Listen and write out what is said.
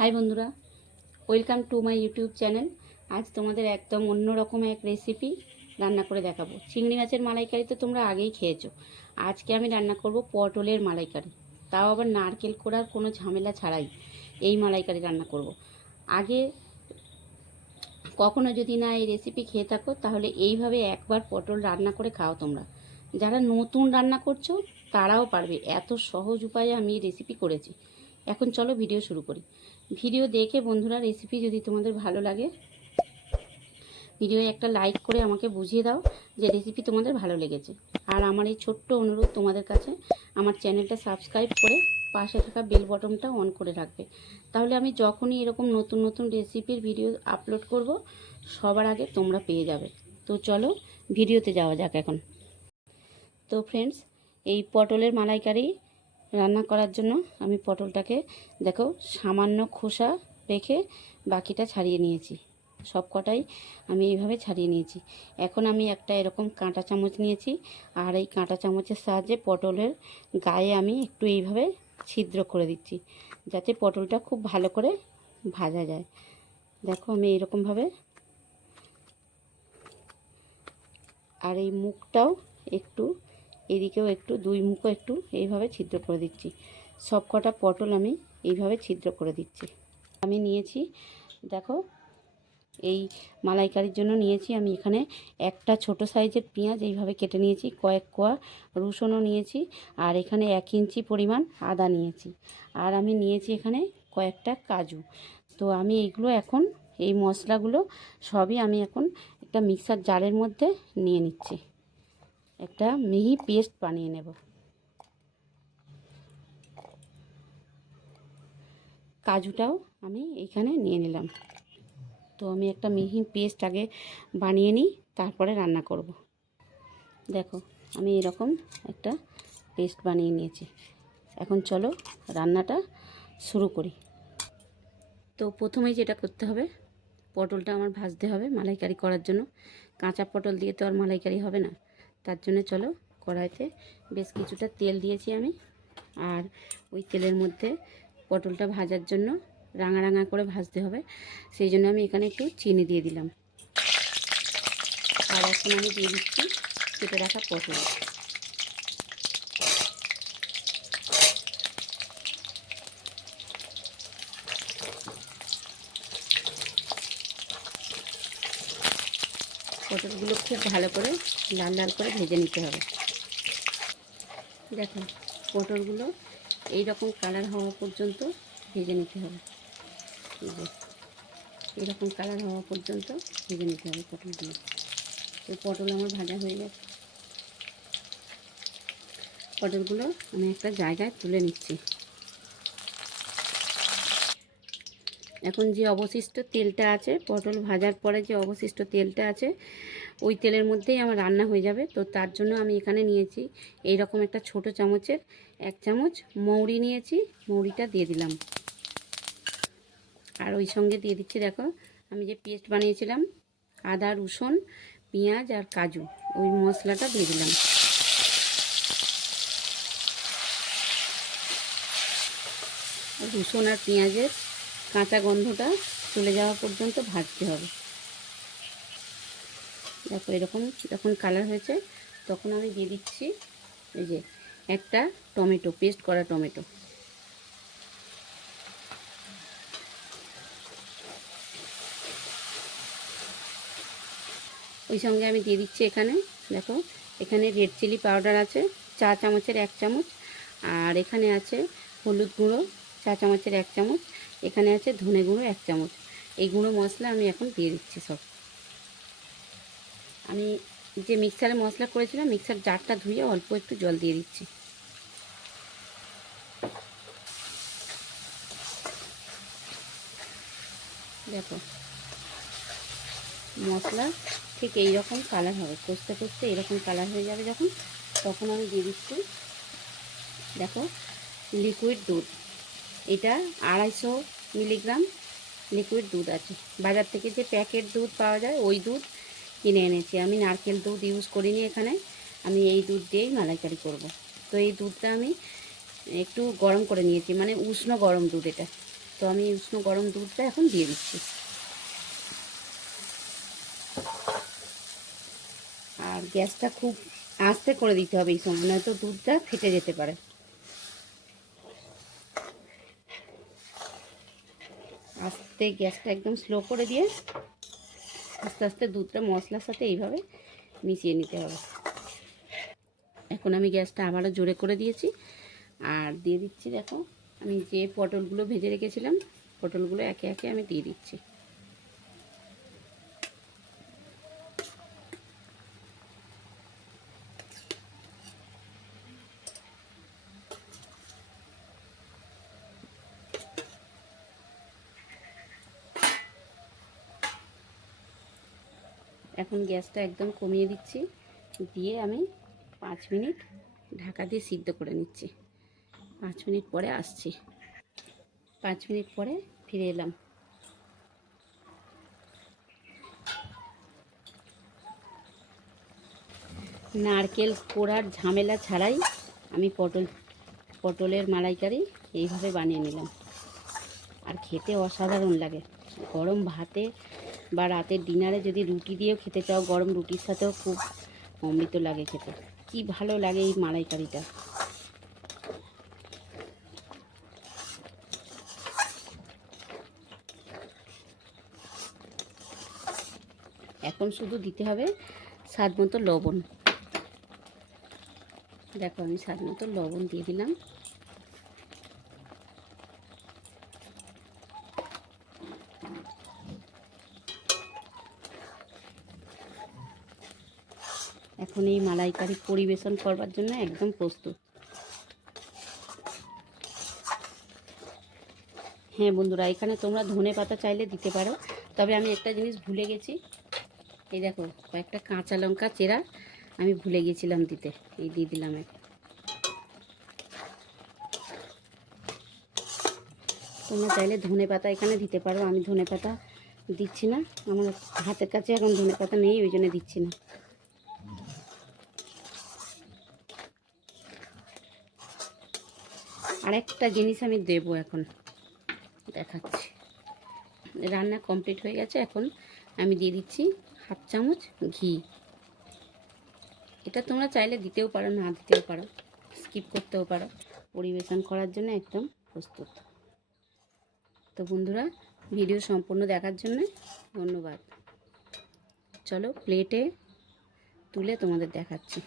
High বন্ধুরা, welcome to my YouTube channel. আজ তোমাদের একদম অন্যরকম এক রেসিপি রান্না করে দেখাবো। চিংড়ি মাছের মালাইকারি তো তোমরা আগেই খেয়েছো। আজকে আমি রান্না করব পটলের মালাইকারি, তাও আবার নারকেল কোড়ার কোনো ঝামেলা ছাড়াই এই মালাইকারি রান্না করব। আগে কখনো যদি না এই রেসিপি খেয়ে থাকো তাহলে এইভাবে একবার পটল রান্না করে খাও তোমরা। যারা নতুন রান্না করছো তারাও পারবে, এত সহজ উপায়ে আমি এই রেসিপি করেছি। এখন চলো ভিডিও শুরু করি। ভিডিও দেখে বন্ধুরা রেসিপি যদি তোমাদের ভালো লাগে ভিডিও একটা লাইক করে আমাকে বুঝিয়ে দাও যে রেসিপি তোমাদের ভালো লেগেছে। আর আমার এই ছোট্ট অনুরোধ তোমাদের কাছে, আমার চ্যানেলটা সাবস্ক্রাইব করে পাশে থাকা বেল বটনটা অন করে রাখবে, তাহলে আমি যখনই এরকম নতুন নতুন রেসিপির ভিডিও আপলোড করব সবার আগে তোমরা পেয়ে যাবে। তো চলো ভিডিওতে যাওয়া যাক এখন। তো ফ্রেন্ডস, এই পটলের মালাইকারি রান্না করার জন্য আমি পটলটাকে দেখো সামান্য খোসা রেখে বাকিটা ছাড়িয়ে নিয়েছি। সব কটাই আমি এইভাবে ছাড়িয়ে নিয়েছি। এখন আমি একটা এরকম কাঁটা চামচ নিয়েছি, আর এই কাঁটা চামচের সাহায্যে পটলের গায়ে আমি একটু এইভাবে ছিদ্র করে দিচ্ছি, যাতে পটলটা খুব ভালো করে ভাজা যায়। দেখো আমি এইরকমভাবে, আর এই মুখটাও একটু, এদিকেও একটু, দুই মুখও একটু এইভাবে ছিদ্র করে দিচ্ছি। সব কটা পটল আমি এইভাবে ছিদ্র করে দিচ্ছি। আমি নিয়েছি দেখো, এই মালাইকারির জন্য নিয়েছি আমি এখানে একটা ছোট সাইজের পেঁয়াজ এইভাবে কেটে নিয়েছি, কয়েক কোয়া রসুনও নিয়েছি, আর এখানে 1 ইঞ্চি পরিমাণ আদা নিয়েছি, আর আমি নিয়েছি এখানে কয়েকটা কাজু। তো আমি এইগুলো এখন, এই মশলাগুলো সবই আমি এখন একটা মিক্সার জারের মধ্যে নিয়ে নিচ্ছি, একটা মিহি পেস্ট বানিয়ে নেব। কাজুটাও আমি এইখানে নিয়ে নিলাম। তো আমি একটা মিহি পেস্ট আগে বানিয়ে নিই, তারপরে রান্না করব। দেখো আমি এরকম একটা পেস্ট বানিয়ে নিয়েছি। এখন চলো রান্নাটা শুরু করি। তো প্রথমেই যেটা করতে হবে, পটলটা আমার ভাজতে হবে মালাইকারি করার জন্য। কাঁচা পটল দিয়ে তো আর মালাইকারি হবে না, তার জন্য চলো কড়াইতে বেশ কিছুটা তেল দিয়েছি আমি, আর ওই তেলের মধ্যে পটলটা ভাজার জন্য রাঙা রাঙা করে ভাজতে হবে, সেই জন্য আমি এখানে একটু চিনি দিয়ে দিলাম। আর এখন আমি দিয়ে দিচ্ছি কেটে রাখা পটল। পটলগুলো খুব ভালো করে লাল লাল করে ভেজে নিতে হবে। দেখো পটলগুলো এইরকম কালার হওয়া পর্যন্ত ভেজে নিতে হবে। এরকম কালার হওয়া পর্যন্ত ভেজে নিতে হবে পটলগুলো। তো পটল আমার ভাজা হয়ে গেছে, পটলগুলো আমি একটা জায়গায় তুলে নিচ্ছি। এখন যে অবশিষ্ট তেলটা আছে, পটল ভাজার পরে যে অবশিষ্ট তেলটা আছে, ওই তেলের মধ্যেই আমার রান্না হয়ে যাবে। তো তার জন্য আমি এখানে নিয়েছি এইরকম একটা ছোট চামচের 1 চামচ মৌরি নিয়েছি, মৌরিটা দিয়ে দিলাম। আর ওই সঙ্গে দিয়ে দিচ্ছি দেখো আমি যে পেস্ট বানিয়েছিলাম আদা রসুন পেঁয়াজ আর কাজু, ওই মশলাটা দিয়ে দিলাম। রসুন আর পেঁয়াজের কাঁচা গন্ধটা চলে যাওয়া পর্যন্ত ভাজতে হবে। দেখো এরকম যখন কালার হয়েছে তখন আমি দিয়ে দিচ্ছি এই যে একটা টমেটো, পেস্ট করা টমেটো। ওই সঙ্গে আমি দিয়ে দিচ্ছি এখানে দেখো, এখানে রেড চিলি পাউডার আছে 4 চামচের 1 চামচ, আর এখানে আছে হলুদ গুঁড়ো 4 চামচের 1 চামচ, এখানে আছে ধনে গুঁড়ো 1 চামচ। এই গুঁড়ো মশলা আমি এখন দিয়ে দিচ্ছি সব। আমি যে মিক্সারে মশলা করেছিলাম মিক্সার জারটা ধুয়ে অল্প একটু জল দিয়ে দিচ্ছি। দেখো মশলা ঠিক এই রকম কালার হবে, কষতে কষতে এরকম কালার হয়ে যাবে যখন, তখন আমি দিয়ে দিচ্ছি দেখো লিকুইড দুধ। এটা 250 মিলিগ্রাম লিকুইড দুধ আছে। বাজার থেকে যে প্যাকেট দুধ পাওয়া যায় ওই দুধ কিনে এনেছি আমি, নারকেল দুধ ইউজ করিনি এখানে, আমি এই দুধ দিয়েই মালাইকারি করব। তো এই দুধটা আমি একটু গরম করে নিয়েছি, মানে উষ্ণ গরম দুধ এটা। তো আমি উষ্ণ গরম দুধটা এখন দিয়ে দিচ্ছি। আর গ্যাসটা খুব আস্তে করে দিতে হবে এই সময়, নয়তো দুধটা ফেটে যেতে পারে। আস্তে গ্যাসটা একদম স্লো করে দিয়ে আস্তে আস্তে দুধটা মশলার সাথে এইভাবে মিশিয়ে নিতে হবে। এখন আমি গ্যাসটা আবারও জোরে করে দিয়েছি আর দিয়ে দিচ্ছি, দেখো আমি যে পটলগুলো ভেজে রেখেছিলাম পটলগুলো একে একে আমি দিয়ে দিচ্ছি। এখন গ্যাসটা একদম কমিয়ে দিচ্ছি, দিয়ে আমি 5 মিনিট ঢাকা দিয়ে সিদ্ধ করে নিচ্ছি। 5 মিনিট পরে আসছি। 5 মিনিট পরে ফিরে এলাম। নারকেল কোড়ার ঝামেলা ছাড়াই আমি পটলের মালাইকারি এইভাবে বানিয়ে নিলাম। আর খেতে অসাধারণ লাগে। গরম ভাতে বা রাতের ডিনারে যদি রুটি দিয়েও খেতে চাও, গরম রুটির সাথেও খুব অমৃত লাগে খেতে। কি ভালো লাগে এই মালাইকারিটা। এখন শুধু দিতে হবে স্বাদ মতো লবণ। দেখো আমি স্বাদ মতো লবণ দিয়ে দিলাম। এখন এই মালাইকারি পরিবেশন করবার জন্য একদম প্রস্তুত। হ্যাঁ বন্ধুরা, এখানে তোমরা ধনে পাতা চাইলে দিতে পারো, তবে আমি একটা জিনিস ভুলে গেছি। এই দেখো কয়েকটা কাঁচা লঙ্কা চেরা আমি ভুলে গেছিলাম দিতে, এই দিয়ে দিলাম। তোমরা চাইলে ধনে পাতা এখানে দিতে পারো, আমি ধনে পাতা দিচ্ছি না, আমার হাতের কাছে এখন ধনে পাতা নেই, ওই জন্য দিচ্ছি না। আরেকটা জিনিস আমি দেবো, এখন দেখাচ্ছি। রান্না কমপ্লিট হয়ে গেছে, এখন আমি দিয়ে দিচ্ছি 1/2 চামচ ঘি। এটা তোমরা চাইলে দিতেও পারো, না দিতেও পারো, স্কিপ করতেও পারো। পরিবেশন করার জন্য একদম প্রস্তুত। তো বন্ধুরা, ভিডিও সম্পূর্ণ দেখার জন্য ধন্যবাদ। চলো প্লেটে তুলে তোমাদের দেখাচ্ছি।